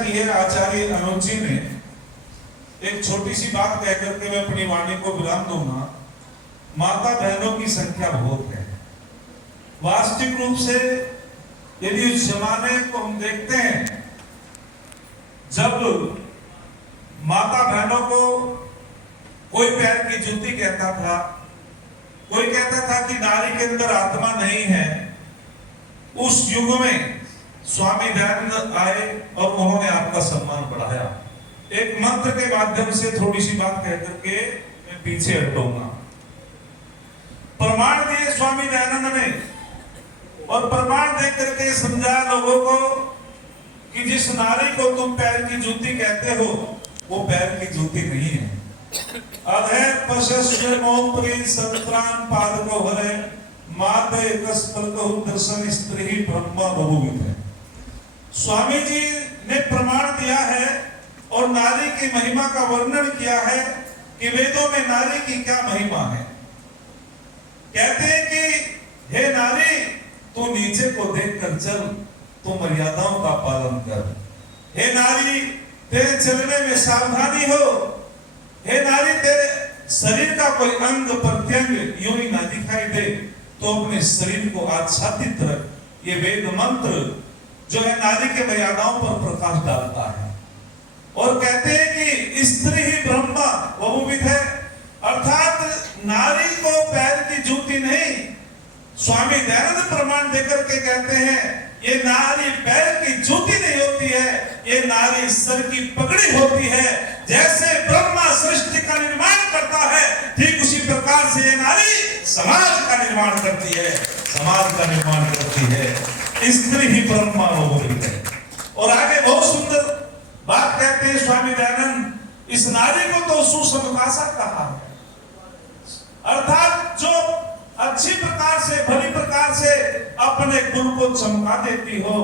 की है आचार्य अनुज जी ने। एक छोटी सी बात कह करके मैं अपनी वाणी को विराम दूंगा। माता बहनों की संख्या बहुत है। वास्तविक रूप से यदि उस जमाने को हम देखते हैं जब माता बहनों को कोई पैर की जूती कहता था, कोई कहता था कि नारी के अंदर आत्मा नहीं है, उस युग में स्वामी दयानंद आए और उन्होंने आपका सम्मान बढ़ाया। एक मंत्र के माध्यम से थोड़ी सी बात कह करके मैं पीछे हटूंगा। प्रमाण दिए स्वामी दयानंद ने और प्रमाण दे करके समझाया लोगों को कि जिस नारी को तुम पैर की जूती कहते हो वो पैर की जूती नहीं है। अधे पशस्य मोप्री संत्रान पाद को हरे माते कस्पल को दर्शन स्त्री ही ब्रह्मा बहुविध है। स्वामी जी ने प्रमाण दिया है और नारी की महिमा का वर्णन किया है कि वेदों में नारी की क्या महिमा है। कहते हैं कि हे नारी तू नीचे को देखकर चल, तू मर्यादाओं का पालन कर। हे नारी तेरे चलने में सावधानी हो। हे नारी तेरे शरीर का कोई अंग प्रत्यंग यूं ही ना दिखाई दे तो अपने शरीर को आच्छादित रख। ये वेद मंत्र जो है नारी के मर्यादाओं पर प्रकाश डालता है। और कहते हैं कि स्त्री ही ब्रह्मा बहुविध है, अर्थात नारी को पैर की जूती नहीं। स्वामी दयानंद प्रमाण देकर के कहते हैं ये नारी पैर की जूती नहीं होती है, ये नारी सर की पगड़ी होती है। जैसे ब्रह्मा सृष्टि का निर्माण करता है ठीक उसी प्रकार से ये नारी समाज का निर्माण करती है, समाज का निर्माण करती है। स्त्री ही ब्रह्मा बहुविध है। और आगे बहुत सुंदर बात कहते हैं स्वामी दयानंद, इस नारी को तो सुसमकासा कहा है, अर्थात जो अच्छी प्रकार से भली प्रकार से अपने कुल को चमका देती हो।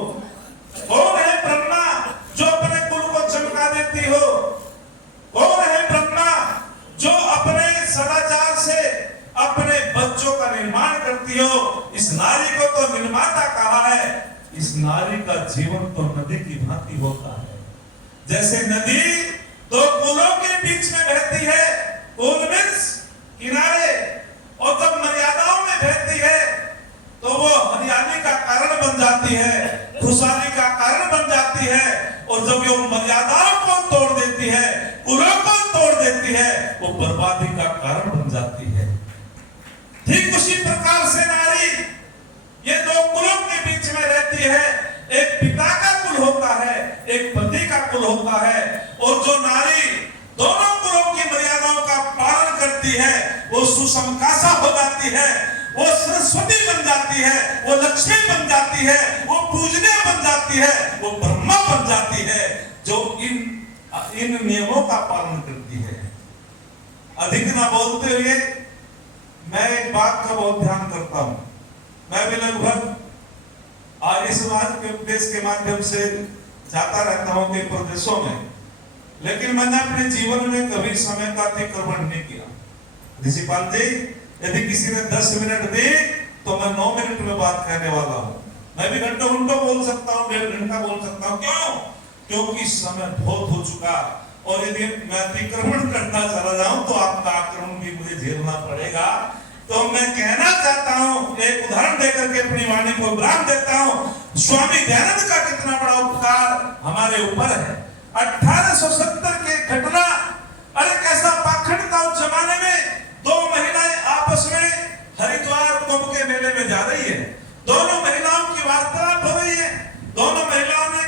कौन है ब्रह्मा जो अपने कुल को चमका देती हो? कौन है ब्रह्मा जो अपने सदाचार से अपने बच्चों का निर्माण करती हो? इस नारी को तो निर्माता कहा है। इस नारी का जीवन तो नदी की भांति होता है। जैसे नदी दो कुलों के बीच में बहती है, कुल मीन्स किनारे, और जब मर्यादाओं में बहती है तो वो हरियाली का कारण बन जाती है, खुशहाली का कारण बन जाती है। और जब ये मर्यादाओं को तोड़ देती है, कुलों को तोड़ देती है, वो बर्बादी का कारण बन जाती है। ठीक उसी प्रकार से नारी ये दो कुलों के बीच में रहती है। एक पिता का कुल होता है, एक पति का कुल होता है। और जो नारी दोनों कुलों की मर्यादाओं का पालन करती है वो सुसमकासा हो जाती है, वो सरस्वती बन जाती है, वो लक्ष्मी बन जाती है, वो पूजनीय बन जाती है, वो ब्रह्मा बन जाती है, जो इन नियमों का पालन करती है। अधिक ना बोलते हुए मैं एक बात का बहुत ध्यान करता हूं। मैं भी लगभग आर्य समाज के उपदेश के माध्यम से जाता रहता हूं कई प्रदेशों में, लेकिन मैंने अपने जीवन में कभी समय का अतिक्रमण नहीं किया। ऋषिपाल जी, यदि किसी ने 10 मिनट दी तो मैं 9 मिनट में बात कहने वाला हूं। मैं भी घंटों घंटों बोल सकता हूं, 1.5 घंटा बोल सकता हूं। क्यों? क्योंकि समय बहुत हो चुका। और यदि मैं अतिक्रमण करना चला जाऊं तो आपका आक्रमण भी मुझे झेलना पड़ेगा। तो मैं कहना चाहता हूं, एक उदाहरण देकर के अपनी वाणी को विराम देता हूं। स्वामी दयानंद का कितना बड़ा उपकार हमारे ऊपर है। 1870 की घटना, अरे कैसा पाखंड था उस जमाने में। 2 महिलाएं आपस में हरिद्वार कुंभ के मेले में जा रही है। दोनों महिलाओं की वार्तालाप हो रही है। दोनों महिलाओं ने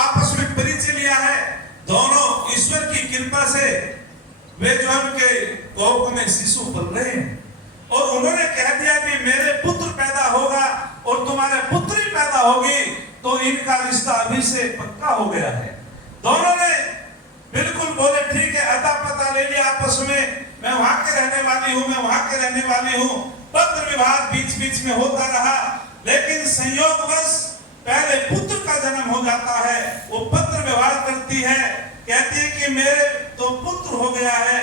आपस में परिचय लिया है। दोनों ईश्वर की कृपा से वे जो उनके कोख में शिशु पल रहे हैं और उन्होंने कह दिया कि मेरे पुत्र पैदा होगा और तुम्हारे पुत्री पैदा होगी, तो इनका रिश्ता अभी से पक्का हो गया है। दोनों ने बिल्कुल बोले ठीक है, अता पता ले लिया आपस में, मैं वहां के रहने वाली हूं, मैं वहां के रहने वाली हूं। पत्र विवाद बीच बीच में होता रहा, लेकिन संयोगवश पहले पुत्र का जन्म हो जाता है। वो पत्र व्यवहार करती है, कहती है कि मेरे तो पुत्र हो गया है।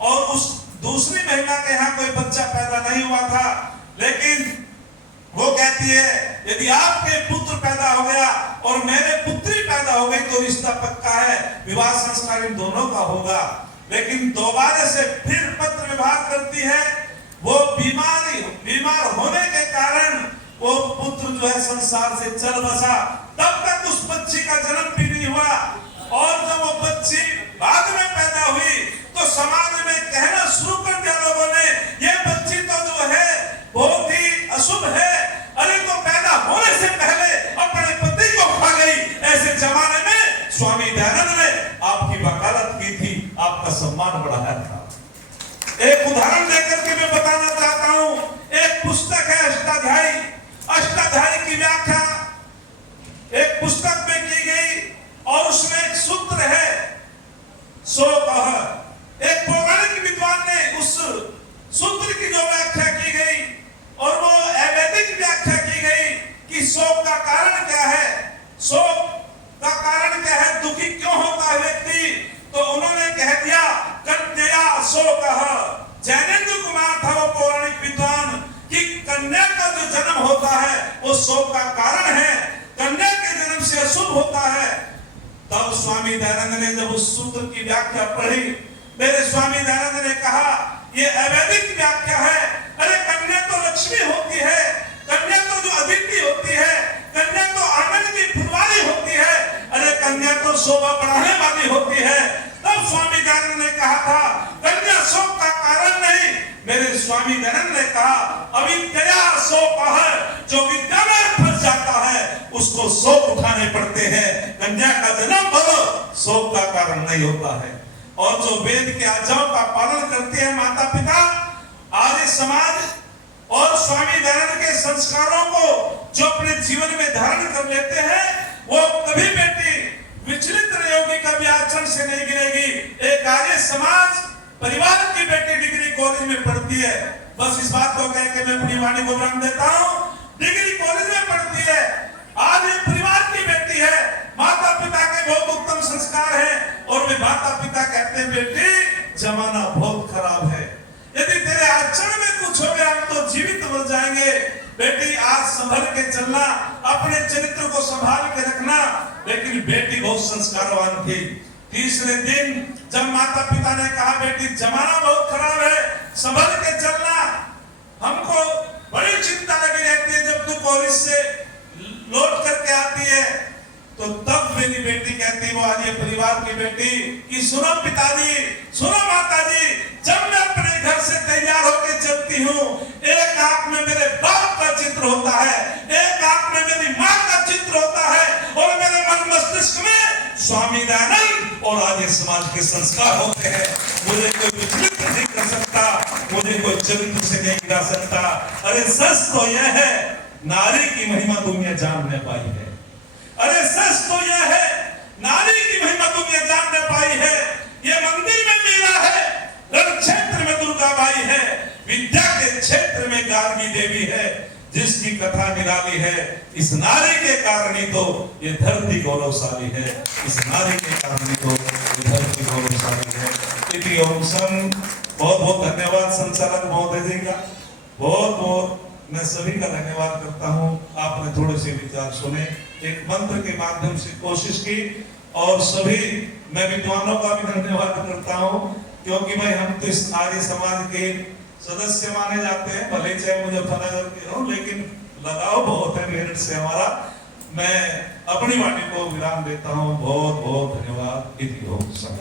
और उस दूसरी महिला के यहाँ कोई बच्चा पैदा नहीं हुआ था, लेकिन वो कहती है यदि आपके पुत्र पैदा हो गया और मेरे पुत्री पैदा हो गई तो रिश्ता पक्का है, विवाह संस्कार इन दोनों का होगा। लेकिन दोबारा से फिर पत्र विवाह करती है। वो बीमार होने के कारण वो पुत्र जो है संसार से चल बसा। तब तक उस बच्ची का जन्म भी नहीं हुआ, और जब वो बच्ची बाद में पैदा हुई तो समाज में कहना शुरू कर दिया लोगों ने, ये बच्ची तो जो है बहुत ही अशुभ है, अरे तो पैदा होने से पहले अपने पति को खा गई। ऐसे जमाने में स्वामी दयानंद ने आपकी वकालत की थी, आपका सम्मान बढ़ाया था। एक उदाहरण देकर के मैं बताना चाहता हूं। एक पुस्तक है अष्टाध्यायी, अष्टाध्यायी की व्याख्या एक पुस्तक में की गई, और उसमें एक सूत्र है सो कह। एक पौराणिक विद्वान ने उस सूत्र की जो व्याख्या की गई, और वो अवैधिक व्याख्या की गई कि शोक का कारण क्या है, शोक का कारण क्या है, दुखी क्यों होता है व्यक्ति। तो उन्होंने कह दिया कन्या शोकः। जैनेन्द्र कुमार था वो पौराणिक विद्वान, कि कन्या का जो जन्म होता है वो शोक का कारण है, कन्या के जन्म से अशुभ होता है। तब स्वामी दयानंद ने जब उस सूत्र की व्याख्या पढ़ी, मेरे स्वामी दयानंद ने कहा ये अवैधिक व्याख्या है। अरे कन्या तो लक्ष्मी होती है, कन्या तो जो अदिति होती है, कन्या तो आंगन की फुलवारी होती है, अरे कन्या तो शोभा बढ़ाने वाली होती है। तब स्वामी दयानंद ने कहा था कन्या शोक का कारण नहीं। मेरे स्वामी दयानंद ने कहा अविद्या शोक है, जो विद्या में फंस जाता है उसको शोक उठाने पड़ते हैं। कन्या का जन्म शोक का कारण नहीं होता है। और जो वेद के आज्ञाओं का पालन करते हैं माता पिता, आर्य समाज और स्वामी दयानंद के संस्कारों को जो अपने जीवन में धारण कर लेते हैं, वो कभी बेटी विचलित रहेगी, कभी आचरण से नहीं गिरेगी। एक आर्य समाज परिवार की बेटी डिग्री कॉलेज में पढ़ती है, बस इस बात को कह के मैं अपनी वाणी को विराम देता हूँ। डिग्री कॉलेज में पढ़ती है, आज ये परिवार की बेटी है, माता पिता के बहुत उत्तम संस्कार हैं, और वे माता पिता कहते हैं बेटी जमाना बहुत खराब है, यदि तेरे आचरण में कुछ हो गया हम तो जीवित मर जाएंगे। बेटी आज संभल के चलना, अपने चरित्र को संभाल के रखना। लेकिन बेटी बहुत संस्कारवान थी। तीसरे दिन जब माता पिता ने कहा बेटी जमाना बहुत खराब है, संभल के चलना, हमको बड़ी चिंता लगी रहती है जब तू कॉलेज से लौट करके आती है। तो तब मेरी बेटी कहती, वो आज ये परिवार की बेटी, कि सुनो पिताजी, सुनो माताजी, जब मैं अपने घर से तैयार होकर चलती हूँ, एक आंख में मेरे बाप का चित्र होता है, एक आंख में मेरी माँ का चित्र होता है, और मेरे मन मस्तिष्क में स्वामी दयानंद और आर्य समाज के संस्कार होते हैं। मुझे कोई विचलित नहीं कर सकता, मुझे कोई चरित्र से नहीं गिरा सकता। अरे सच तो यह है नारी की महिमा दुनिया जानने पाई है। अरे सच तो यह है नारी की महिमा दुनिया जानने पाई है। ये मंदिर में मीरा है, रण क्षेत्र में दुर्गा बाई है, विद्या के क्षेत्र में गार्गी देवी है, जिसकी कथा निराली है। इस नारी के कारण ही तो ये धरती गौरवशाली है, इस नारी के कारण ही तो ये धरती गौरवशाली है। इति ओम सम। बहुत बहुत धन्यवाद संचालक महोदय जी का, बहुत बहुत मैं सभी का धन्यवाद करता हूँ। आपने थोड़े से विचार सुने, एक मंत्र के माध्यम से कोशिश की, और सभी मैं विद्वानों का भी धन्यवाद करता हूँ, क्योंकि भाई हम तो इस आर्य समाज के सदस्य माने जाते हैं, भले चाहे मुजफ्फरनगर के हो, लेकिन लगाव बहुत है मेरठ से हमारा। मैं अपनी वाणी को विराम देता हूँ। बहुत बहुत धन्यवाद। इति ओम सम।